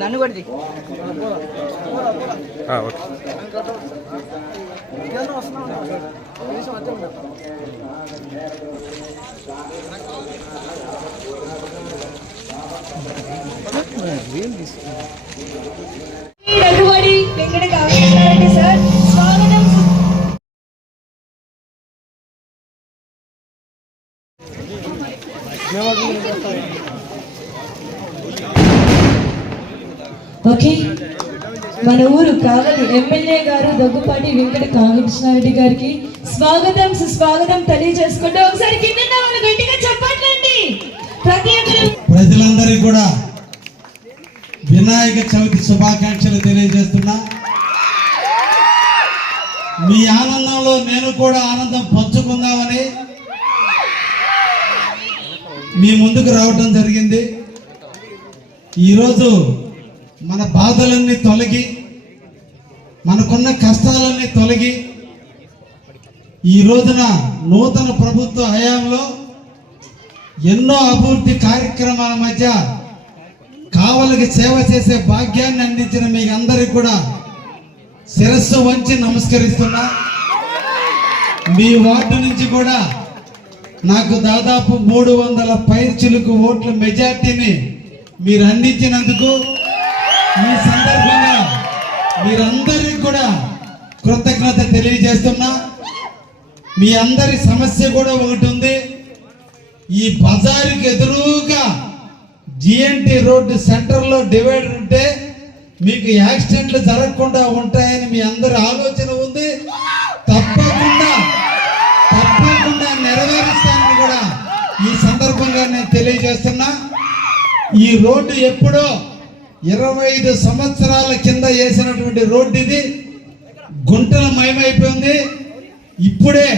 నన్ను కొడిది రఘువడి వెంకట కామేశ్వరరెడ్డి సార్ స్వాగతం. ఓకే, మన ఊరు కావలి ఎమ్మెల్యే గారు దగ్గుపాటి వెంకట కామేశ్వరరెడ్డి గారికి స్వాగతం సుస్వాగతం తెలియజేసుకుంటూ ఒకసారి కింద వాళ్ళు గట్టిగా చెప్పట్లండి. ప్రజలందరికీ కూడా వినాయక చవితి శుభాకాంక్షలు తెలియజేస్తున్నా. మీ ఆనందంలో నేను కూడా ఆనందం పంచుకుందామని మీ ముందుకు రావడం జరిగింది. ఈరోజు మన బాధలన్నీ తొలగి, మనకున్న కష్టాలన్నీ తొలగి, ఈ రోజున నూతన ప్రభుత్వ హయాంలో ఎన్నో అభివృద్ధి కార్యక్రమాల మధ్య కావలికి సేవ చేసే భాగ్యాన్ని అందించిన మీ అందరికి కూడా శిరస్సు వంచి నమస్కరిస్తున్నా. మీ వార్డు నుంచి కూడా నాకు దాదాపు 300 పైచిలుకు ఓట్ల మెజార్టీని మీరు అందించినందుకు ఈ సందర్భంగా మీరందరికీ కూడా కృతజ్ఞత తెలియజేస్తున్నా. మీ అందరి సమస్య కూడా ఒకటి ఉంది. ఈ బజారుకి ఎదురుగా జిఎన్టీ రోడ్డు సెంటర్లో డివైడర్ ఉంటే మీకు యాక్సిడెంట్లు జరగకుండా ఉంటాయని మీ అందరి ఆలోచన ఉంది. తప్పకుండా నెరవేరుస్తానని కూడా ఈ సందర్భంగా నేను తెలియజేస్తున్నా. ఈ రోడ్డు ఎప్పుడో 25 సంవత్సరాల కింద వేసినటువంటి రోడ్డు ఇది గుంటల మయమైపోయింది. ఇప్పుడే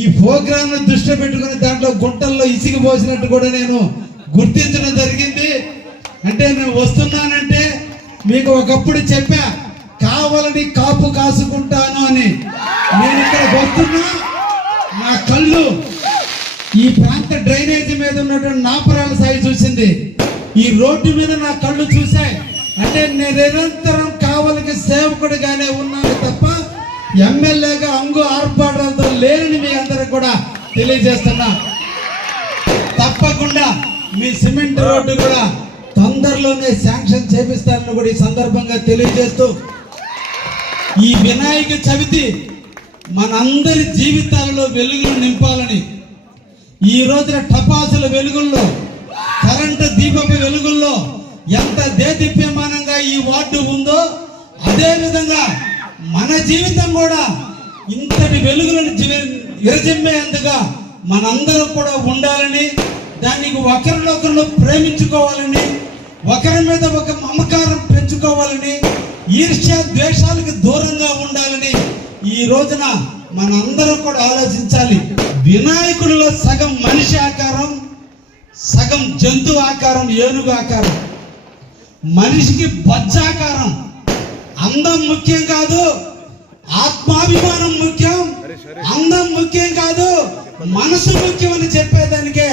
ఈ ప్రోగ్రామ్ ను దృష్టి పెట్టుకుని దాంట్లో గుంటల్లో ఇసుక పోసినట్టు కూడా నేను గుర్తించడం జరిగింది. అంటే నేను వస్తున్నానంటే మీకు ఒకప్పుడు చెప్పా, కావాలని కాపు కాసుకుంటాను అని. నేను ఇక్కడ వస్తున్నా, నా కళ్ళు ఈ ప్రాంత డ్రైనేజీ మీద ఉన్నటువంటి నాపరాల సాయి చూసింది, ఈ రోడ్డు మీద నా కళ్ళు చూశాయి. అంటే నేను నిరంతరం కావలికి సేవకుడిగానే ఉన్నాను తప్ప ఎమ్మెల్యేగా అంగు ఆర్పాటాలతో లేరని మీ అందరికి కూడా తెలియజేస్తున్నా. తప్పకుండా మీ సిమెంట్ రోడ్డు కూడా తొందరలోనే శాంక్షన్ చేపిస్తారని కూడా ఈ సందర్భంగా తెలియజేస్తూ, ఈ వినాయక చవితి మనందరి జీవితాలలో వెలుగులు నింపాలని, ఈ రోజున టపాసుల వెలుగుల్లో, కరెంటు దీపపు వెలుగుల్లో ఎంత దేదీప్యమానంగా ఈ వార్డు ఉందో అదే విధంగా మన జీవితం కూడా ఇంతటి వెలుగులను విరజిమ్మేందుగా మనందరం కూడా ఉండాలని, దానికి ఒకరినొకరు ప్రేమించుకోవాలని, ఒకరి మీద ఒక మమకారం పెంచుకోవాలని, ఈర్ష్య ద్వేషాలకు దూరంగా ఉండాలని ఈ రోజున మనందరం కూడా ఆలోచించాలి. వినాయకుడిలో సగం మనిషి ఆకారం, సగం జంతు ఆకారం, ఏనుగు ఆకారం. మనిషికి బజ్జాకారం. అందం ముఖ్యం కాదు, ఆత్మాభిమానం ముఖ్యం. అందం ముఖ్యం కాదు, మనసు ముఖ్యం అని చెప్పేదానికే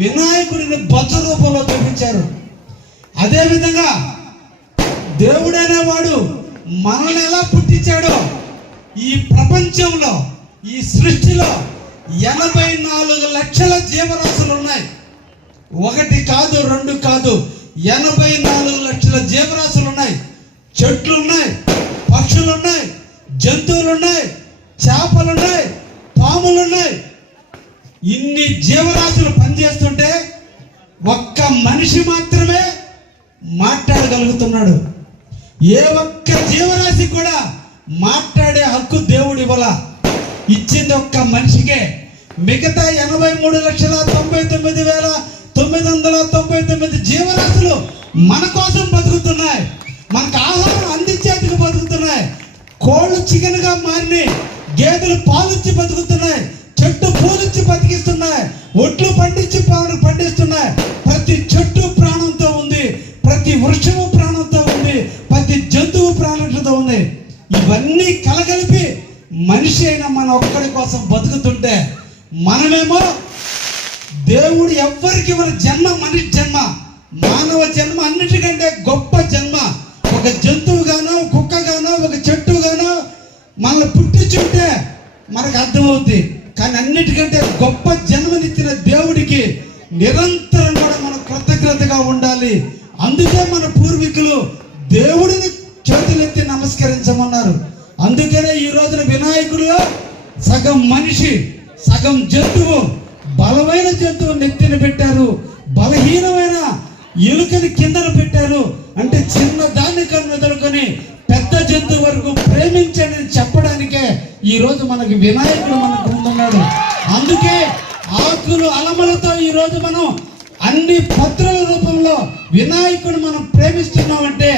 వినాయకుడిని బజ్జ రూపంలో చూపించారు. అదేవిధంగా దేవుడనేవాడు మనల్ని ఎలా పుట్టించాడో ఈ ప్రపంచంలో, ఈ సృష్టిలో 84 లక్షల జీవరాశులు ఉన్నాయి. ఒకటి కాదు, రెండు కాదు, 84 లక్షల జీవరాశులు ఉన్నాయి. చెట్లు ఉన్నాయి, పక్షులు ఉన్నాయి, జంతువులు ఉన్నాయి, చేపలు ఉన్నాయి, పాములు ఉన్నాయి. ఇన్ని జీవరాశులు పనిచేస్తుంటే ఒక్క మనిషి మాత్రమే మాట్లాడగలుగుతున్నాడు. ఏ ఒక్క జీవరాశి కూడా మాట్లాడే హక్కు దేవుడు ఇవ్వాల. ఇచ్చింది ఒక్క మనిషికే. మిగతా 83,99,999 జీవరాశులు మన కోసం బతుకుతున్నాయి, మనకు ఆహారం అందించేందుకు బతుకుతున్నాయి. కోళ్ళు చికెన్ గా మారినాయి, గేదెలు పాలిచ్చి బతుకుతున్నాయి, చెట్టు పూలిచ్చి బతికిస్తున్నాయి, ఒట్లు పండిస్తున్నాయి. ప్రతి చెట్టు ప్రాణంతో ఉంది, ప్రతి వృక్షము ప్రాణంతో ఉంది, ప్రతి ఇవన్నీ కలగలిపి మనిషి అయిన మన ఒక్కడి కోసం బతుకుతుంటే మనమేమో దేవుడు ఎవ్వరికి మన జన్మ మనిషి జన్మ, మానవ జన్మ అన్నిటికంటే గొప్ప జన్మ. ఒక జంతువుగానో కుక్కగానో ఒక చెట్టుగానో మనల్ని పుట్టించుంటే మనకు అర్థమవుతుంది. కానీ అన్నిటికంటే గొప్ప జన్మనిచ్చిన దేవుడికి నిరంతరం కూడా మనం కృతజ్ఞతగా ఉండాలి. అందుకే మన పూర్వీకులు దేవుడిని చేతులెత్తి నమస్కరించమన్నారు. అందుకనే ఈ రోజున వినాయకుడులో సగం మనిషి సగం జంతువు, బలమైన జంతువు నెత్తిన పెట్టారు, బలహీనమైన ఎలుకని కిందన పెట్టారు. అంటే చిన్న దాన్ని మొదలుకొని పెద్ద జంతువు వరకు ప్రేమించండి అని చెప్పడానికే ఈ రోజు మనకి వినాయకుడు మనకు ముందున్నాడు. అందుకే ఆకులు అలమలతో ఈ రోజు మనం అన్ని పత్రుల రూపంలో వినాయకుడు మనం ప్రేమిస్తున్నామంటే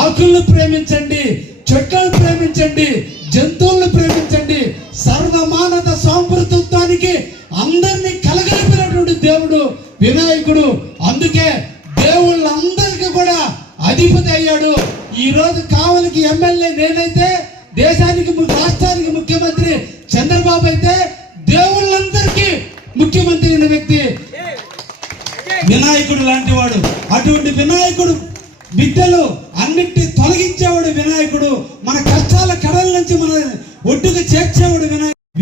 ఆకులను ప్రేమించండి, చెట్లను ప్రేమించండి, జంతువులను ప్రేమించండి. సర్వమానవ సాంప్రదాయానికి అందరినీ కలగలిపినటువంటి దేవుడు వినాయకుడు. అందుకే దేవుళ్ళందరికీ కూడా అధిపతి అయ్యాడు. ఈ రోజు కావలికి ఎమ్మెల్యే నేనైతే, దేశానికి రాష్ట్రానికి ముఖ్యమంత్రి చంద్రబాబు అయితే, దేవుళ్ళందరికీ ముఖ్యమంత్రి అయిన వ్యక్తి వినాయకుడు లాంటి వాడు. అటువంటి వినాయకుడు బిడ్డలు అన్నింటినీ తొలగించేవాడు వినాయకుడు. మన కష్టాల కడల నుంచి మన ఒడ్డుకు చేర్చేవాడు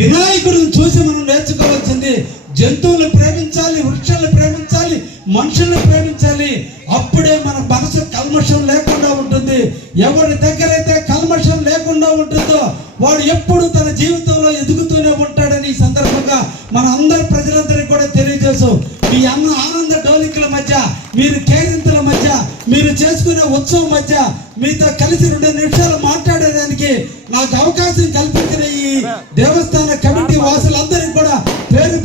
వినాయకుడిని చూసి మనం నేర్చుకోవాల్సింది జంతువులు ప్రేమించాలి, వృక్షాలను ప్రేమించాలి, మనుషులను ప్రేమించాలి. అప్పుడే మన మనసు కల్మషం లేకుండా ఉంటుంది. ఎవరి దగ్గరైతే కల్మషం లేకుండా ఉంటుందో వాడు ఎప్పుడు తన జీవితంలో ఎదుగుతూనే ఉంటాడని ఈ సందర్భంగా మన అందరి ప్రజలందరికీ కూడా తెలియజేసు. మీ అన్న ఆనంద డోలికల మధ్య, మీరు కేరింతల మధ్య, మీరు చేసుకునే ఉత్సవం మధ్య మీతో కలిసి 2 నిమిషాలు మాట్లాడేదానికి నాకు అవకాశం కల్పించిన ఈ దేవస్థాన కమిటీ వాసులందరికీ కూడా పేరు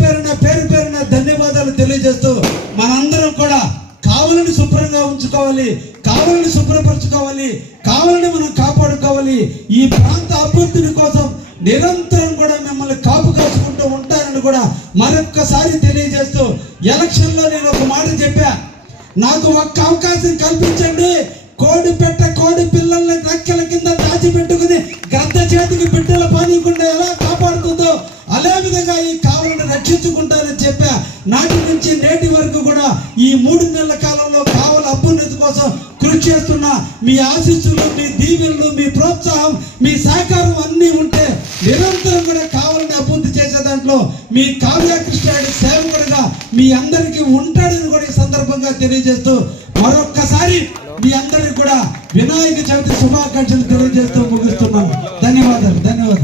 పేరున ధన్యవాదాలు తెలియజేస్తూ మనందరం కూడా కావలిని శుభ్రంగా ఉంచుకోవాలి, కావలిని శుభ్రపరచుకోవాలి, కావలిని మనం కాపాడుకోవాలి. ఈ ప్రాంత అభివృద్ధిని కోసం నిరంతరం కూడా మిమ్మల్ని కాపు కాసుకుంటూ ఉంటారని కూడా మరొక్కసారి తెలియజేస్తూ, ఎలక్షన్లో నేను ఒక మాట చెప్పా, నాకు ఒక్క అవకాశం కల్పించండి, కోడి పిల్లల్ని రెక్కల కింద దాచిపెట్టుకుని గద్ద చేతికి బిడ్డల పానీయకుండా ఎలా కాపాడుతుందో అదే విధంగా ఈ కావలిని రక్షించుకుంటారని చెప్పా. నాటి నుంచి నేటి వరకు కూడా ఈ 3 నెలల కాలంలో కావలి అభ్యున్నతి కోసం కృషి చేస్తున్నా మీ ఆశీస్సులు, మీ దీవెనలు, మీ ప్రోత్సాహం, మీ సహకారం అన్నీ ఉంటే నిరంతరం కూడా కావలిని అభివృద్ధి చేసే దాంట్లో మీ కావ్యకృష్ణుడి సేవకుడిగా మీ అందరికీ ఉంటాడని కూడా ఈ సందర్భంగా తెలియజేస్తూ మరొక్కసారి మీ అందరికీ కూడా వినాయక చవితి శుభాకాంక్షలు తెలియజేస్తూ ముగిస్తున్నాను. ధన్యవాదాలు.